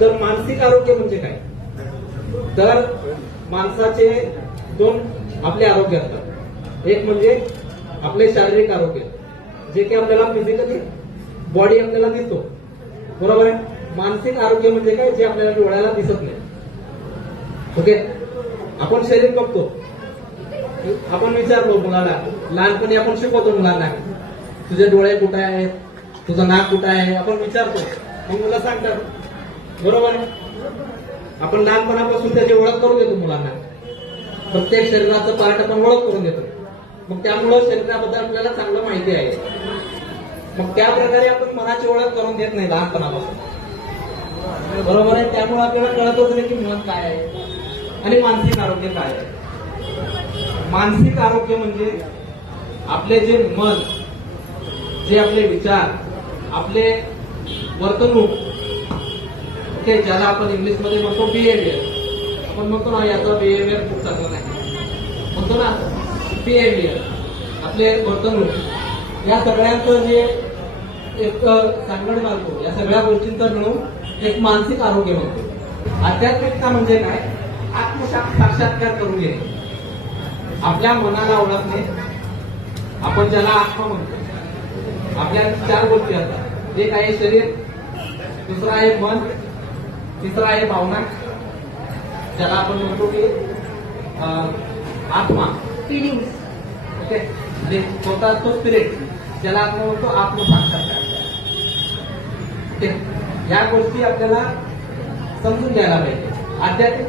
तर मानसिक आरोग्य म्हणजे काय? तर माणसाचे दोन आपले आरोग्य असतात. एक म्हणजे आपले शारीरिक आरोग्य, जे की आपल्याला फिजिकली बॉडी आपल्याला दिसतो, बरोबर आहे. मानसिक आरोग्य म्हणजे काय? जे आपल्याला डोळ्याला दिसत नाही. ओके, आपण शरीर बघतो, आपण विचारतो मुलाला, लहानपणी आपण शिकवतो मुलांना, तुझे डोळे कुठे आहेत, तुझं नाक कुठं आहे, आपण विचारतो. मग मुलं सांगतात, बरोबर आहे. आपण लहानपणापासून त्याची ओळख करून देतो मुलांना, प्रत्येक शरीराचं पार्ट आपण ओळख करून देतो. मग त्यामुळं शरीराबद्दल आपल्याला चांगलं माहिती आहे. मग त्या प्रकारे आपण मनाची ओळख करून देत नाही लहानपणापासून, बरोबर आहे. त्यामुळे आपल्याला कळतच नाही की मन काय आहे आणि मानसिक आरोग्य काय आहे. मानसिक आरोग्य म्हणजे आपले जे मन, जे आपले विचार, आपले वर्तणूक, ओके, ज्याला आपण इंग्लिशमध्ये म्हणतो बिहेवियर. आपण म्हणतो ना याचा बिहेवियर खूप चांगला नाही, म्हणतो ना बिहेवियर, आपले वर्तणूक, या सगळ्यांचं जे एक सांगड घालतो, या सगळ्या गोष्टींचा मिळून एक मानसिक आरोग्य म्हणतो. आध्यात्मिकता म्हणजे काय? आत्मसाक्षात्कार करून घेणे, आपल्या मनाला ओळखणे, आपण ज्याला आत्मा म्हणतो. आपल्या 4 गोष्टी असतात. एक आहे शरीर, दुसरा आहे मन, तिसरा आहे भावना, ज्याला आपण म्हणतो की आत्मा, फिलिंग्स, ओके, आणि स्वतः तो स्पिरिट, ज्याला आपण म्हणतो आत्मसाक्षात्कार. या गोष्टी आपल्याला समजून घ्यायला पाहिजे. आध्यात्मिक